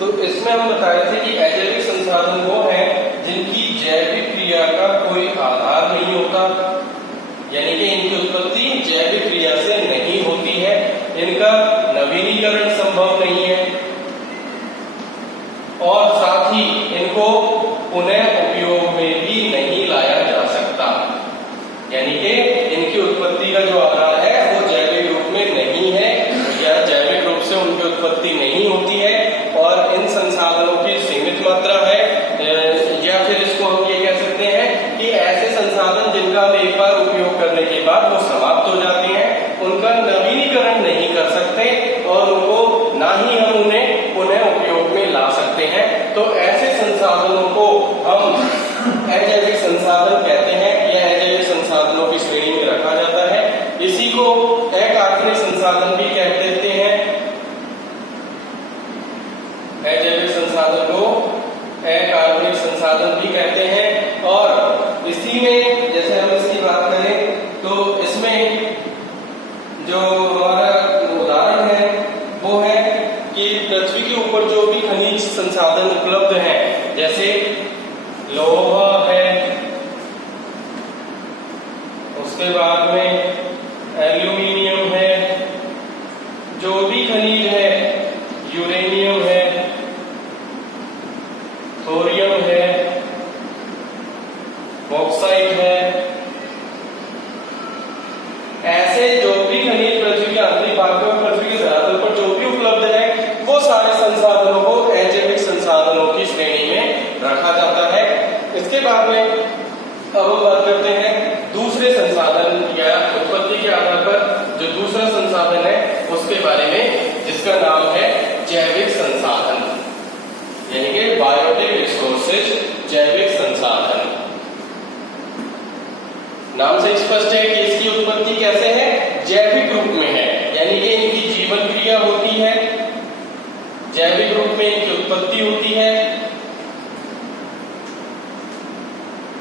तो इसमें हम बताए थे कि अजैविक संसाधन वो हैं जिनकी जैविक क्रिया का कोई आधार नहीं होता, यानी कि इनकी उत्पत्ति जैविक क्रिया से नहीं होती है, इनका नवीनीकरण संभव नहीं है और साथ ही इनको पुनः उपयोग में भी नहीं लाया जा सकता। यानी कि इनकी उत्पत्ति का जो आधार है वो जैविक रूप में नहीं है या जैविक रूप से उनकी उत्पत्ति नहीं होती है और इन संसाधनों की सीमित मात्रा है, या फिर इसको हम ये कह सकते हैं कि ऐसे संसाधन जिनका हम एक बार उपयोग करने के बाद वो समाप्त हो जाते हैं, उनका नवीनीकरण नहीं कर सकते और उनको ना ही हम उन्हें पुनः उपयोग में ला सकते हैं। तो ऐसे संसाधनों को हम अजैविक संसाधन कहते हैं या अजैविक संसाधनों की श्रेणी में रखा जाता है। इसी को अकार्बनिक संसाधन भी कह देते हैं। अजैविक संसाधन को अकार्बनिक संसाधन भी कहते हैं और इसी में जैसे हम इसकी बात करें तो इसमें जो हमारा उदाहरण है वो है कि पृथ्वी के ऊपर जो भी खनिज संसाधन उपलब्ध हैं, जैसे लोहा है, उसके बाद में एल्यूमिनियम है, जो भी खनिज है, यूरेनियम है, थोरियम है, बॉक्साइट है, ऐसे जो भी खनिज पृथ्वी के आंतरिक भाग में पृथ्वी के धरातल पर जो भी उपलब्ध है वो सारे संसाधनों को अजैविक संसाधनों की श्रेणी में रखा जाता है। इसके बाद में अब हम बात करते हैं दूसरे संसाधन या उत्पत्ति के आधार पर जो दूसरा संसाधन है उसके बारे में, जिसका नाम है जैविक संसाधन, यानी कि बायोटिक रिसोर्सेज, जैविक संसाधन। नाम से स्पष्ट है कि इसकी उत्पत्ति कैसे है, जैविक रूप में है, यानी कि इनकी जीवन क्रिया होती है, जैविक रूप में इनकी उत्पत्ति होती है,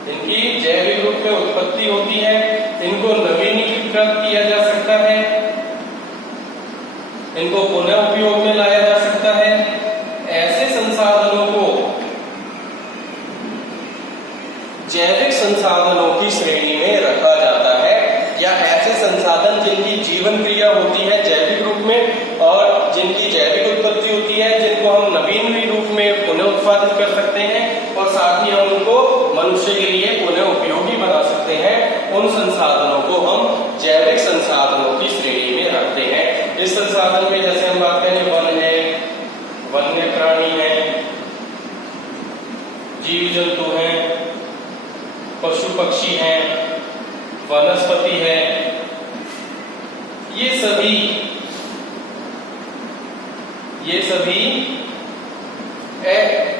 इनकी जैविक रूप में उत्पत्ति होती है, इनको नवीनीकृत किया जा सकता है, इनको पुनः उपयोग में लाया जा सकता है। ऐसे संसाधनों को जैविक संसाधनों की श्रेणी में रखा जाता है, या ऐसे संसाधन जिनकी जीवन क्रिया होती है जैविक रूप में और जिनकी जैविक उत्पत्ति होती है, जिनको हम नवीन रूप में पुनः उत्पादित कर सकते हैं और साथ ही हम उनको मनुष्य के लिए पुनः उपयोगी बना सकते हैं, उन संसाधनों को हम जैविक संसाधनों की श्रेणी में रखते हैं। इस संसाधन में जैसे हम बात करें वन है, वन्य प्राणी है, जीव जंतु हैं, पशु पक्षी हैं, वनस्पति है, ये सभी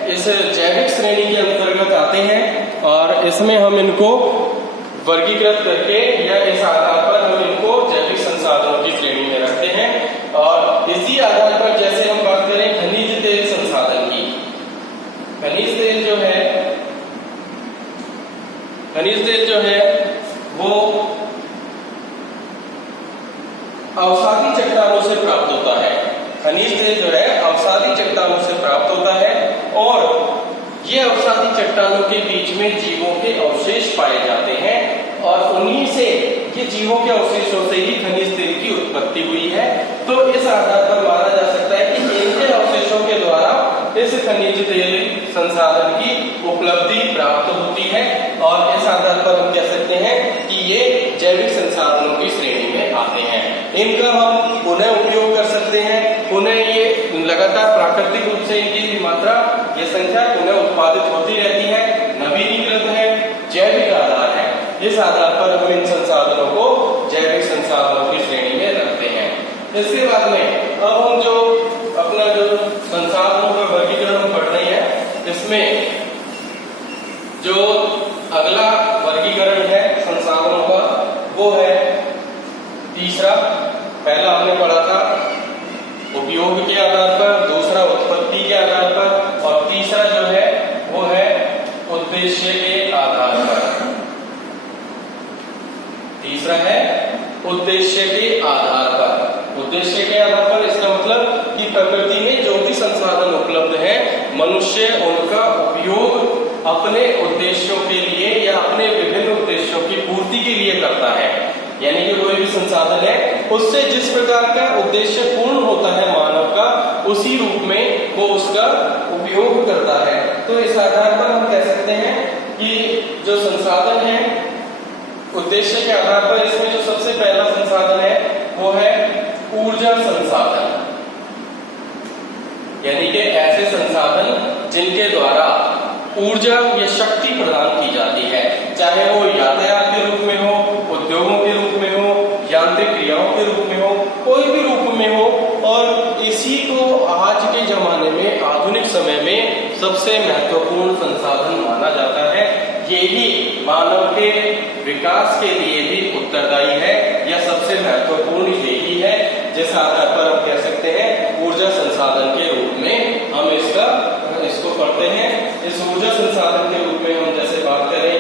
इस जैविक श्रेणी के अंतर्गत आते हैं और इसमें हम इनको वर्गीकृत करके या इस आधार पर हम इनको जैविक संसाधनों की श्रेणी में रखते हैं। और इसी आधार पर जैसे हम बात करें खनिज तेल संसाधन की, खनिज तेल जो है वो अवसादी चट्टानों से प्राप्त होता है। खनिज तेल जो है अवसादी चट्टानों से प्राप्त होता है और ये अवसादी चट्टानों के बीच में जीवों के अवशेष पाए जाते हैं और उन्हीं से, ये जीवों के अवशेषों से ही खनिज तेल की उत्पत्ति हुई है। तो इस आधार पर माना जा सकता है कि इनके अवशेषों के द्वारा इस खनिज तेल संसाधन की उपलब्धि प्राप्त होती है और इस आधार पर हम कह सकते हैं कि ये जैविक संसाधनों की श्रेणी में आते हैं। इनका हम पुनः उपयोग कर सकते हैं, पुनः ये लगातार प्राकृतिक रूप से इनकी मात्रा, ये संख्या पुनः उत्पादित होती रहती है, नवीनीकृत है, जैविक आधार है। इस आधार पर हम इन संसाधनों को जैविक संसाधनों की श्रेणी में रखते हैं। इसके बाद में अब हम जो अपना जो संसाधनों का वर्गीकरण पढ़ रहे हैं, इसमें जो अगला वर्गीकरण है संसाधनों का वो है तीसरा। पहला हमने पढ़ा था उपयोग के आधार पर, दूसरा उत्पत्ति के आधार पर और तीसरा जो है वो है उद्देश्य के आधार पर। तीसरा है उद्देश्य के आधार पर। उद्देश्य के आधार पर इसका मतलब कि प्रकृति में जो भी संसाधन उपलब्ध है मनुष्य उनका उपयोग अपने उद्देश्यों के लिए या अपने विभिन्न उद्देश्यों की पूर्ति के लिए करता है। यानी कि कोई भी संसाधन है उससे जिस प्रकार का उद्देश्य पूर्ण होता है मानव का, उसी रूप में वो उसका उपयोग करता है। तो इस आधार पर हम कह सकते हैं कि जो संसाधन है, उद्देश्य के आधार पर इसमें जो सबसे पहला संसाधन है वो है ऊर्जा संसाधन। यानी कि ऐसे संसाधन जिनके द्वारा ऊर्जा या शक्ति प्रदान की जाती है, चाहे वो यातायात के रूप में हो, उद्योगों के रूप में हो, यांत्रिक क्रियाओं के रूप में हो, कोई भी रूप में हो। और इसी को आज के जमाने में, आधुनिक समय में सबसे महत्वपूर्ण संसाधन माना जाता है। यही मानव के विकास के लिए भी उत्तरदायी है या सबसे महत्वपूर्ण यही है, जिस आधार पर हम कह सकते हैं ऊर्जा संसाधन के रूप में हम इसको पढ़ते हैं। इस ऊर्जा संसाधन के रूप में हम जैसे बात करें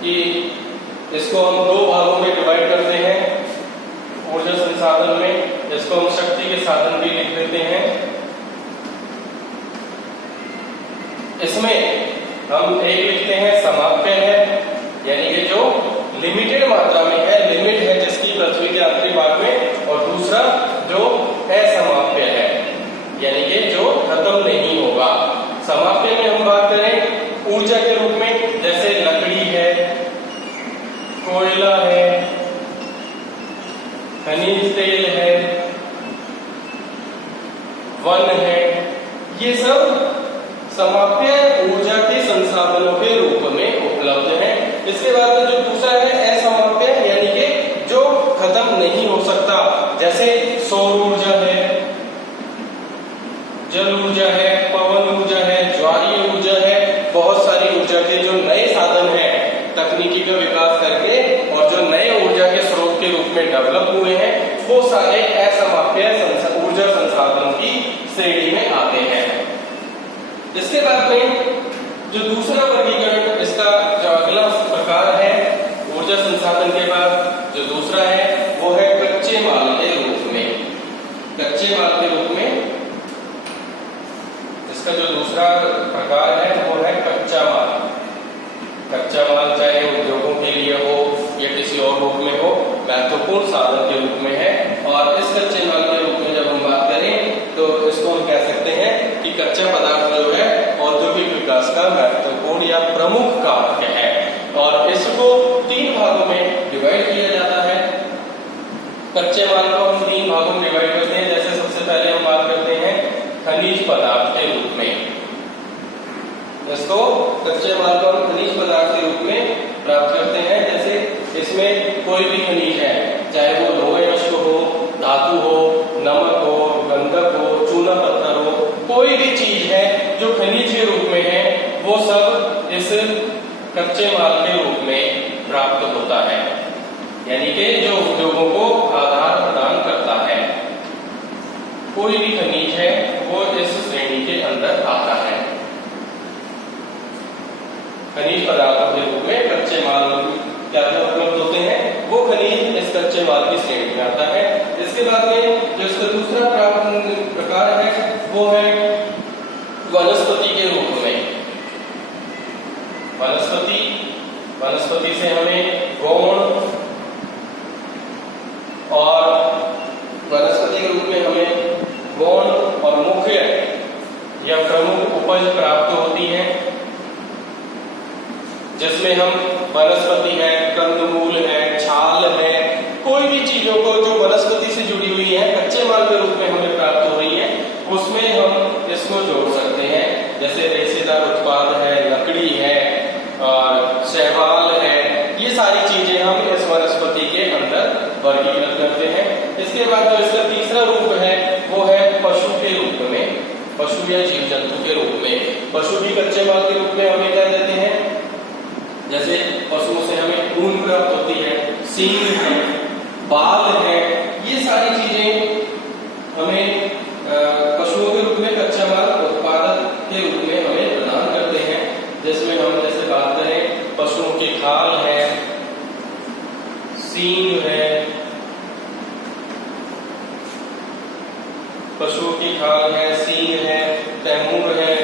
कि इसको हम दो भागों में डिवाइड करते हैं ऊर्जा संसाधन में। इसको हम शक्ति के साधन भी लिख देते हैं। इसमें हम एक लिखते हैं समाप्य है, यानी कि जो लिमिटेड मात्रा में है, लिमिट है जिसकी पृथ्वी के आंतरिक भाग में, और दूसरा जो असमाप्य है, यानी कि जो खत्म नहीं होगा। समाप्य में हम बात करें ऊर्जा के रूप में, जैसे लकड़ी है, कोयला है, खनिज तेल है, वन है, ये सब समाप्य ऊर्जा के संसाधनों के रूप में उपलब्ध है। इसके बाद में जो दूसरा है असमाप्य, यानी कि जो खत्म नहीं हो सकता, जैसे सौर ऊर्जा है, जल ऊर्जा है, पवन ऊर्जा है, ज्वारीय ऊर्जा है। बहुत सारी ऊर्जा के जो नए साधन हैं तकनीकी का विकास करके और जो नए ऊर्जा के स्रोत के रूप में डेवलप हुए हैं, वो सारे असमाप्य ऊर्जा संसाधन की श्रेणी में आते हैं। इसके बाद में जो दूसरा वर्गीकरण, इसका जो अगला प्रकार है ऊर्जा संसाधन के बाद जो दूसरा है वो है कच्चे माल के रूप में। कच्चे माल के रूप में इसका जो दूसरा प्रकार है वो है कच्चा माल। कच्चा माल चाहे उद्योगों के लिए हो या किसी और रूप में हो, महत्वपूर्ण साधन के रूप में है। और इस कच्चे माल के रूप में जब हम बात करें तो इसको हम कह सकते हैं कि कच्चा पदार्थ जो है औद्योगिक विकास का महत्वपूर्ण या प्रमुख कारक है। और इसको तीन भागों में डिवाइड किया जाता है। कच्चे माल को हम तीन भागों में डिवाइड करते हैं। जैसे सबसे पहले हम बात करते हैं खनिज पदार्थ के रूप में। इसको कच्चे माल को हम खनिज पदार्थ के रूप में प्राप्त करते हैं। जैसे इसमें कोई भी खनिज है, चाहे वो लोहे अश्व हो, धातु हो, नमक हो, गंधक हो, चूना पत्थर हो, कोई भी चीज है जो खनिज के रूप में है, वो सब इस कच्चे माल के रूप में प्राप्त होता है। यानी कि जो उद्योगों को आधार प्रदान करता है, कोई भी खनिज है वो इस श्रेणी के अंदर आता है। खनिज पदार्थों के रूप में कच्चे माल क्या उपलब्ध होते हैं, वो खनिज इस कच्चे माल की श्रेणी में आता है। इसके बाद में जो इसका दूसरा प्रकार है वो है वनस्पति के रूप में। वनस्पति से हमें गौण, और वनस्पति के रूप में हमें गौण और मुख्य या प्रमुख उपज प्राप्त होती है, जिसमें हम वनस्पति है, कंदमूल है, छाल है, कोई भी चीजों को जो वनस्पति से जुड़ी हुई है कच्चे माल के रूप में हमें प्राप्त हो रही है, उसमें हम इसको जोड़ सकते हैं। जैसे रेशेदार उत्पाद है, लकड़ी है और शैवाल है, ये सारी चीजें हम इस वनस्पति के अंदर वर्गीकृत करते हैं। इसके बाद जो इसका तीसरा रूप है वो है पशु के रूप में, पशु या जीव जंतु के रूप में। पशु भी कच्चे माल के रूप में हमें क्या देते हैं, जैसे पशुओं से हमें ऊन प्राप्त होती है, सींग है, बाल है, ये सारी चीजें हमें पशुओं के रूप में कच्चा माल उत्पादक के रूप में हमें प्रदान करते हैं। जिसमें हम जैसे बात करें पशुओं की खाल है, सींग है, पशुओं की खाल है, सींग है, तैमूर है,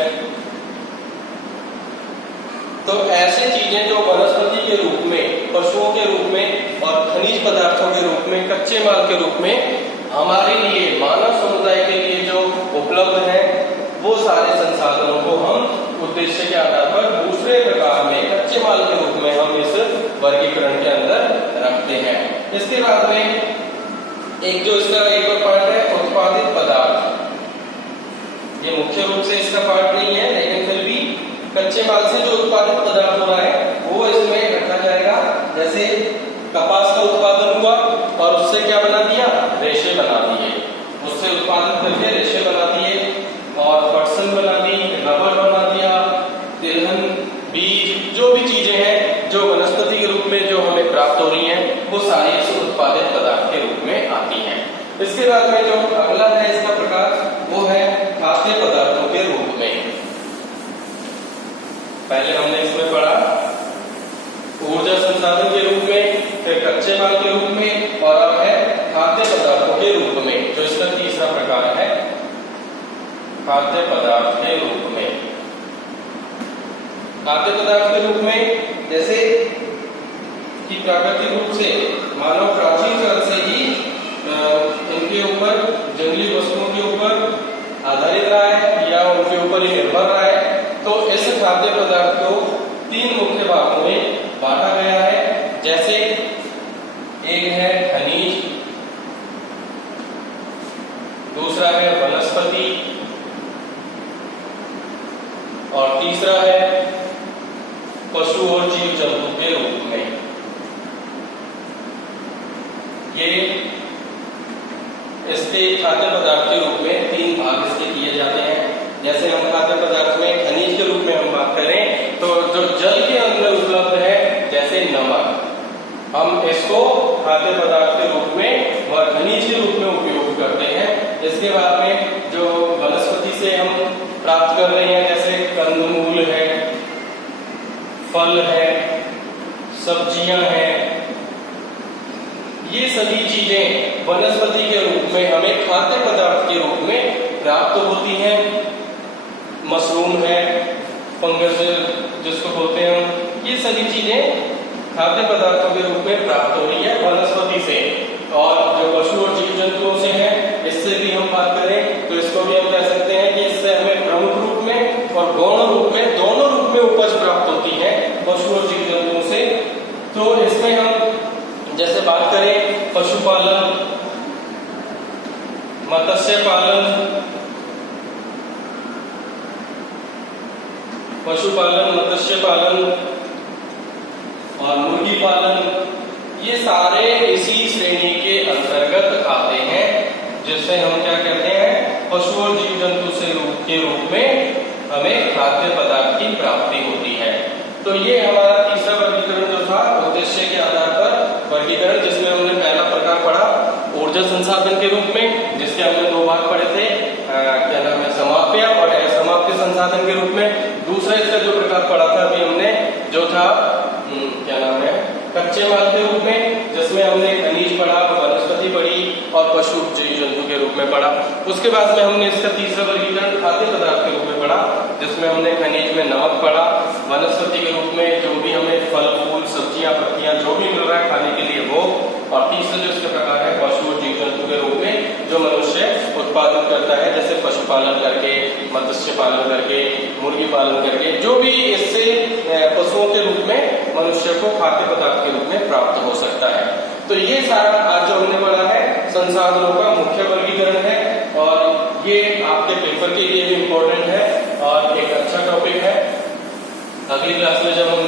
तो ऐसे चीजें जो वनस्पति के रूप में, पशुओं के रूप में और खनिज पदार्थों के रूप में, कच्चे माल के रूप में हमारे लिए, मानव समुदाय के लिए जो उपलब्ध है, वो सारे संसाधनों को हम उद्देश्य के आधार पर दूसरे प्रकार में कच्चे माल के रूप में हम इस वर्गीकरण के अंदर रखते हैं। इसके बाद में एक जो इसका एक और पार्ट है उत्पादित पदार्थ। ये मुख्य रूप से इसका पार्ट नहीं है, लेकिन फिर भी कच्चे माल से जो उत्पादित पदार्थ हो रहा है वो इसमें रखा जाएगा। जैसे कपास का उत्पादन हुआ और उससे क्या बना दिया, रेशे बना दिए, उससे उत्पादित करके रेशे बना दिए और पटसन बना दी, रबर बना दिया, तिलहन, बीज, जो भी चीजें हैं जो वनस्पति के रूप में जो हमें प्राप्त हो रही हैं, वो सारी इस उत्पादित पदार्थ के रूप में आती हैं। इसके बाद में जो अगला है इसका प्रकार, वो है खाद्य पदार्थों के रूप में। पहले हमने इसमें पढ़ा ऊर्जा संसाधन के रूप में, फिर कच्चे माल के रूप में, और अब है खाद्य पदार्थों के रूप में, जो इसका तीसरा प्रकार है खाद्य पदार्थ के रूप में। खाद्य पदार्थ के रूप में जैसे कि प्राकृतिक रूप से मानव प्राचीन काल से ही इनके ऊपर, जंगली वस्तुओं के ऊपर आधारित रहा है या उनके ऊपर ही निर्भर रहा है। तो इस खाद्य पदार्थ को तीन मुख्य भागों में बांटा गया है। जैसे एक है खनिज, दूसरा है वनस्पति और तीसरा है पशु और जीव जंतु के रूप में। ये इसके खाद्य पदार्थ के रूप में तीन भाग इसके किए जाते हैं। जैसे हम खाद्य पदार्थ में खनिज के रूप में हम बात करें तो जो जल के अंदर उपलब्ध है, जैसे नमक, हम इसको खाद्य पदार्थ के रूप में और खनिज के रूप में उपयोग करते हैं। इसके बाद में जो वनस्पति से हम प्राप्त कर रहे हैं, जैसे कंदमूल है, फल है, सब्जियां हैं, ये सभी चीजें वनस्पति के रूप में हमें खाद्य पदार्थ के रूप में प्राप्त होती हैं। मशरूम है, फंगस जिसको बोलते हैं हम, ये सभी चीजें खाद्य पदार्थों के रूप में प्राप्त हो रही है वनस्पति से। और जो पशु और जीव जंतुओं से है, इससे भी हम बात करें तो इसको भी हम कह सकते हैं कि इससे हमें प्रमुख रूप में और गौण रूप में, दोनों रूप में उपज प्राप्त होती है पशु और जीव जंतुओं से। तो इसमें हम जैसे बात करें पशुपालन, मत्स्य पालन, मत्स्य पालन और मुर्गी पालन, ये सारे इसी श्रेणी के अंतर्गत आते हैं, जिससे हम क्या कहते हैं, पशु और जीव जंतु से के रूप में हमें खाद्य पदार्थ की प्राप्ति होती है। तो ये हमारा तीसरा वर्गीकरण जो था उद्देश्य के आधार पर वर्गीकरण, जिसमें हमने पहला प्रकार पढ़ा ऊर्जा संसाधन के रूप में, जिसके हमने दो भाग पढ़े थे, क्या नाम है, समाप्य और असमाप्य संसाधन के रूप में। दूसरा इसका जो प्रकार पढ़ा था अभी हमने, जो था क्या नाम है, कच्चे माल के रूप में, जिसमें हमने खनिज पढ़ा, वनस्पति पढ़ी और पशु जीव जंतु के रूप में पढ़ा। उसके बाद में हमने इसका तीसरा वर्गीकरण खाद्य पदार्थ के रूप में पढ़ा, जिसमें हमने खनिज में नमक पढ़ा, वनस्पति के रूप में जो भी हमें फल फूल सब्जियां पत्तियां जो भी मिल रहा है खाने के लिए वो, और तीसरा जो इसका प्रकार है पशु और जीव जंतु के रूप में जो मनुष्य उत्पादन करता है, जैसे पशुपालन करके, मत्स्य पालन करके, मुर्गी पालन करके, जो भी इससे पशुओं के रूप में मनुष्य को खाद्य पदार्थ के रूप में प्राप्त हो सकता है। तो ये सारा आज जो हमने पढ़ा है संसाधनों का मुख्य वर्गीकरण है, और ये आपके पेपर के लिए भी इम्पोर्टेंट है और एक अच्छा टॉपिक है। अगली क्लास में जब हम